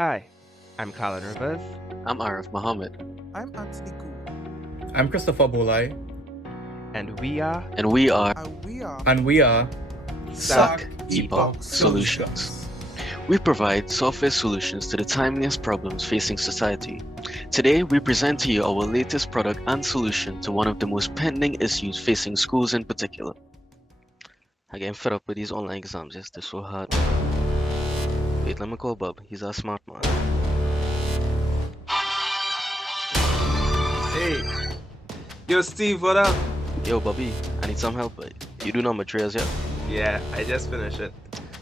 Hi, I'm Carlonn. I'm Arif Mohamed, I'm Anthony Gould, I'm Kristopher Bholai, and we are and we are and we are CAAK CAAK Epoch Solutions. We provide software solutions to the timeliest problems facing society. Today, we present to you our latest product and solution to one of the most pending issues facing schools in particular. I'm getting fed up with these online exams, yes, they're so hard. Wait, let me call Bob, he's a smart man. Hey, yo, Steve, what up? Yo, Bobby, I need some help, but you do know materials yet? Yeah, I just finished it.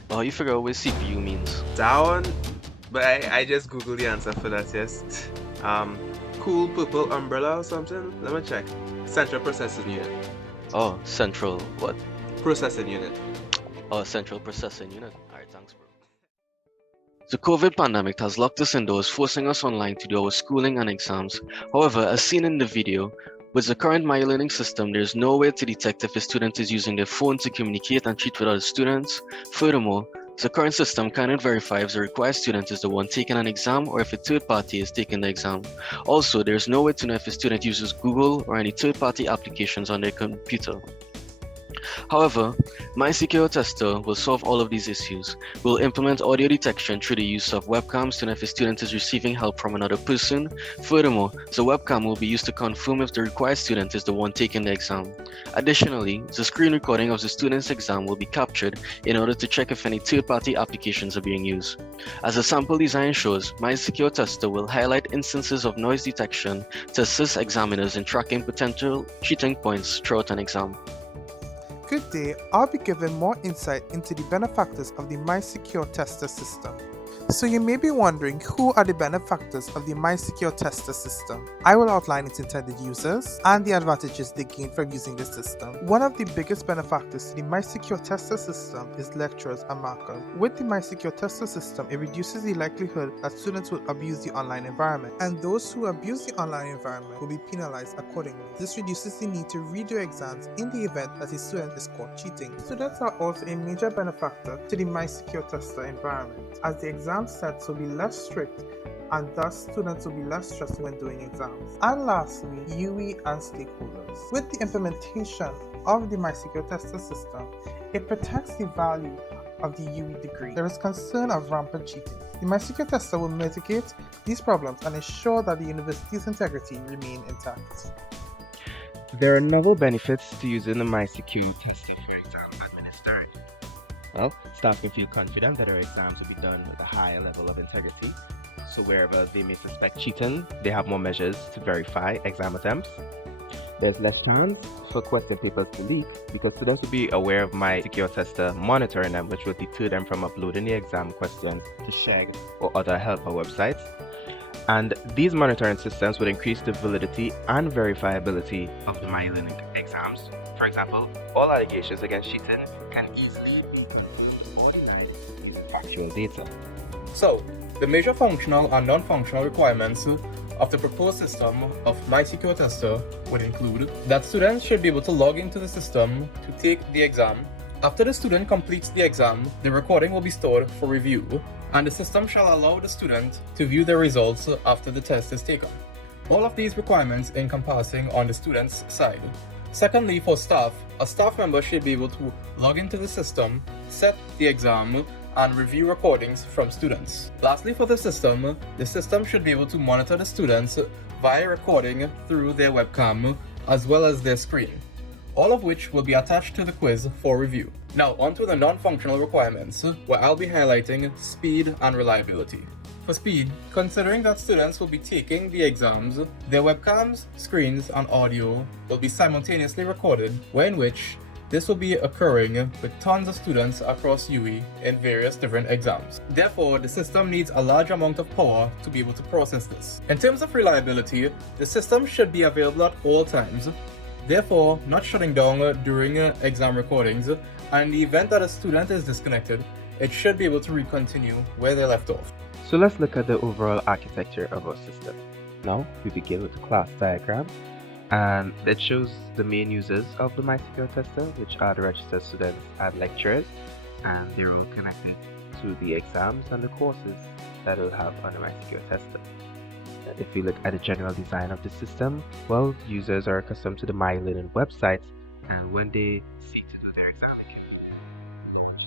But how you figure out what CPU means? That one, but I just googled the answer for that, yes. Cool purple umbrella or something? Let me check. Central processing unit. Oh, central what? Processing unit. Oh, central processing unit. Alright, thanks, bro. The COVID pandemic has locked us indoors, forcing us online to do our schooling and exams. However, as seen in the video, with the current My Learning system, there is no way to detect if a student is using their phone to communicate and cheat with other students. Furthermore, the current system cannot verify if the required student is the one taking an exam or if a third party is taking the exam. Also, there is no way to know if a student uses Google or any third-party applications on their computer. However, MySecureTester will solve all of these issues. We'll implement audio detection through the use of webcams to know if a student is receiving help from another person. Furthermore, the webcam will be used to confirm if the required student is the one taking the exam. Additionally, the screen recording of the student's exam will be captured in order to check if any third-party applications are being used. As the sample design shows, MySecureTester will highlight instances of noise detection to assist examiners in tracking potential cheating points throughout an exam. Good day, I'll be giving more insight into the benefactors of the MySecureTester system. So you may be wondering, who are the benefactors of the MySecureTester system? I will outline its intended users and the advantages they gain from using the system. One of the biggest benefactors to the MySecureTester system is lecturers and markers. With the MySecureTester system, it reduces the likelihood that students will abuse the online environment, and those who abuse the online environment will be penalized accordingly. This reduces the need to redo exams in the event that a student is caught cheating. Students are also a major benefactor to the MySecureTester environment, as the exam sets will be less strict and thus students will be less stressed when doing exams. And lastly, UE and stakeholders. With the implementation of the MySecureTester system, it protects the value of the UE degree. There is concern of rampant cheating. The MySecureTester will mitigate these problems and ensure that the university's integrity remain intact. There are novel benefits to using the MySecureTester for exam administration. Well, staff can feel confident that their exams will be done with a higher level of integrity. So wherever they may suspect cheating, they have more measures to verify exam attempts. There's less chance for question papers to leak because students will be aware of MySecureTester monitoring them, which will deter them from uploading the exam questions to Sheg or other helper websites. And these monitoring systems would increase the validity and verifiability of the My Learning exams. For example, all allegations against cheating can easily be confirmed or denied using factual data. So, the major functional and non-functional requirements of the proposed system of MySecureTester would include that students should be able to log into the system to take the exam. After the student completes the exam, the recording will be stored for review, and the system shall allow the student to view the results after the test is taken. All of these requirements encompassing on the student's side. Secondly, for staff, a staff member should be able to log into the system, set the exam, and review recordings from students. Lastly, for the system should be able to monitor the students via recording through their webcam as well as their screen, all of which will be attached to the quiz for review. Now, onto the non-functional requirements, where I'll be highlighting speed and reliability. For speed, considering that students will be taking the exams, their webcams, screens, and audio will be simultaneously recorded, in which this will be occurring with tons of students across UE in various different exams. Therefore, the system needs a large amount of power to be able to process this. In terms of reliability, the system should be available at all times, therefore not shutting down during exam recordings, and in the event that a student is disconnected, it should be able to continue where they left off. So let's look at the overall architecture of our system. Now we begin with the class diagram, and it shows the main users of the MySecureTester, which are the registered students and lecturers, and they're all connected to the exams and the courses. that we'll have on the MySecureTester. If we look at the general design of the system, well, users are accustomed to the MyLearning website, and when they seek to do their exam, they can launch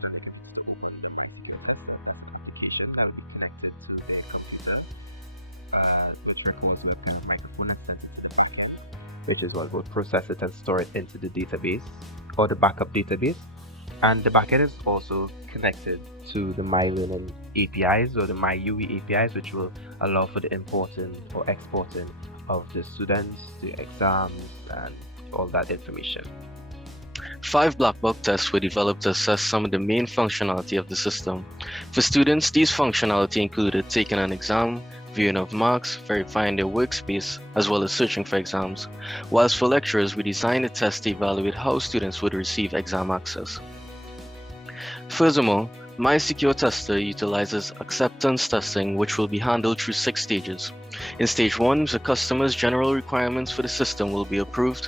to open the MySecureTester as an application that will be connected to their computer, which records what kind of microphone and sensor, which is what will process it and store it into the database or the backup database. And the backend is also connected to the MyLearning APIs or the MyUI APIs, which will allow for the importing or exporting of the students, the exams, and all that information. 5 black box tests were developed to assess some of the main functionality of the system. For students, these functionality included taking an exam, viewing of marks, verifying their workspace, as well as searching for exams. Whilst for lecturers, we designed a test to evaluate how students would receive exam access. Furthermore, MySecureTester utilizes acceptance testing, which will be handled through 6 stages. In stage 1, the customer's general requirements for the system will be approved.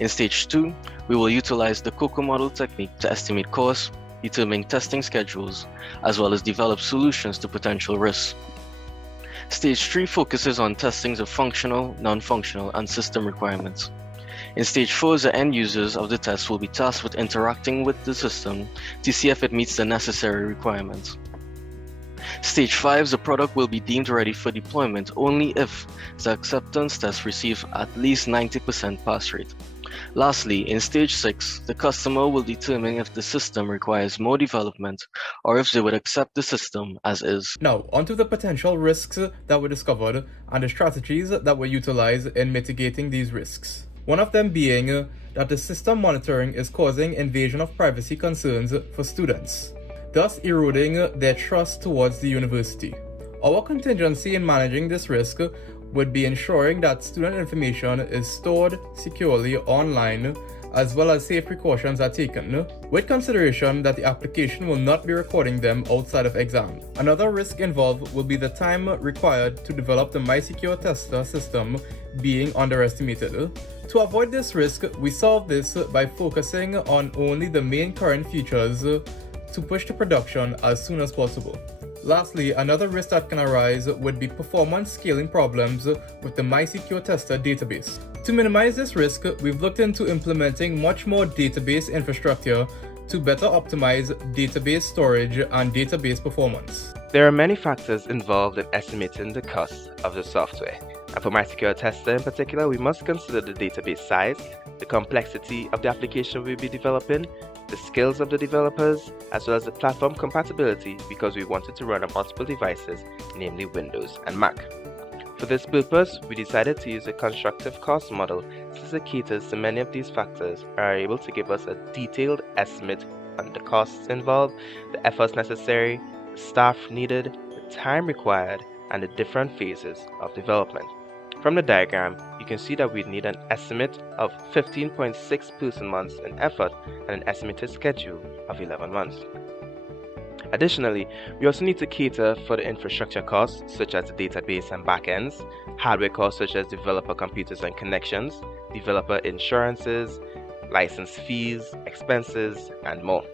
In stage 2, we will utilize the CAAK model technique to estimate costs, determine testing schedules, as well as develop solutions to potential risks. Stage 3 focuses on testings of functional, non-functional, and system requirements. In stage 4, the end users of the test will be tasked with interacting with the system to see if it meets the necessary requirements. Stage 5, the product will be deemed ready for deployment only if the acceptance test receives at least 90% pass rate. Lastly, in stage 6, the customer will determine if the system requires more development or if they would accept the system as is. Now, onto the potential risks that were discovered and the strategies that were utilized in mitigating these risks. One of them being that the system monitoring is causing invasion of privacy concerns for students, thus eroding their trust towards the university. Our contingency in managing this risk would be ensuring that student information is stored securely online, as well as safe precautions are taken, with consideration that the application will not be recording them outside of exam. Another risk involved will be the time required to develop the MySecureTester system being underestimated. To avoid this risk, we solve this by focusing on only the main current features to push to production as soon as possible. Lastly, another risk that can arise would be performance scaling problems with the MySecureTester database. To minimize this risk, we've looked into implementing much more database infrastructure to better optimize database storage and database performance. There are many factors involved in estimating the cost of the software. And for MySecureTester in particular, we must consider the database size, the complexity of the application we'll be developing, the skills of the developers, as well as the platform compatibility, because we wanted to run on multiple devices, namely Windows and Mac. For this purpose, we decided to use a constructive cost model since it caters to many of these factors and are able to give us a detailed estimate on the costs involved, the efforts necessary, the staff needed, the time required, and the different phases of development. From the diagram, you can see that we need an estimate of 15.6 person months in effort and an estimated schedule of 11 months. Additionally, we also need to cater for the infrastructure costs such as the database and backends, hardware costs such as developer computers and connections, developer insurances, license fees, expenses, and more.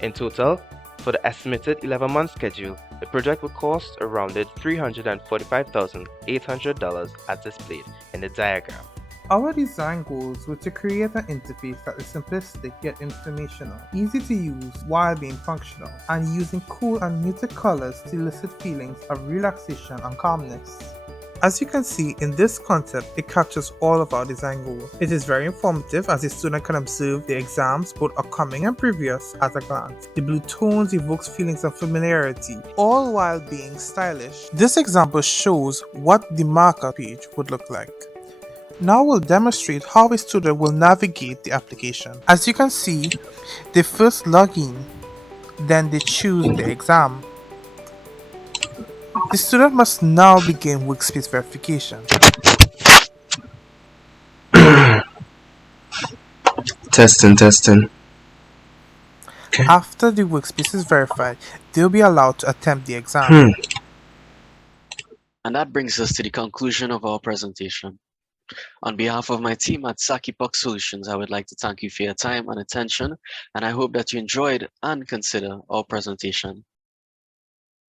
In total, for the estimated 11-month schedule, the project will cost a rounded $345,800 as displayed in the diagram. Our design goals were to create an interface that is simplistic yet informational, easy to use while being functional, and using cool and muted colors to elicit feelings of relaxation and calmness. As you can see in this concept, it captures all of our design goals. It is very informative as the student can observe the exams, both upcoming and previous, at a glance. The blue tones evokes feelings of familiarity, all while being stylish. This example shows what the markup page would look like. Now we'll demonstrate how a student will navigate the application. As you can see, they first log in, then they choose the exam. The student must now begin workspace verification. Testing. Okay. After the workspace is verified, they'll be allowed to attempt the exam. And that brings us to the conclusion of our presentation. On behalf of my team at Epoch Solutions, I would like to thank you for your time and attention, and I hope that you enjoyed and consider our presentation.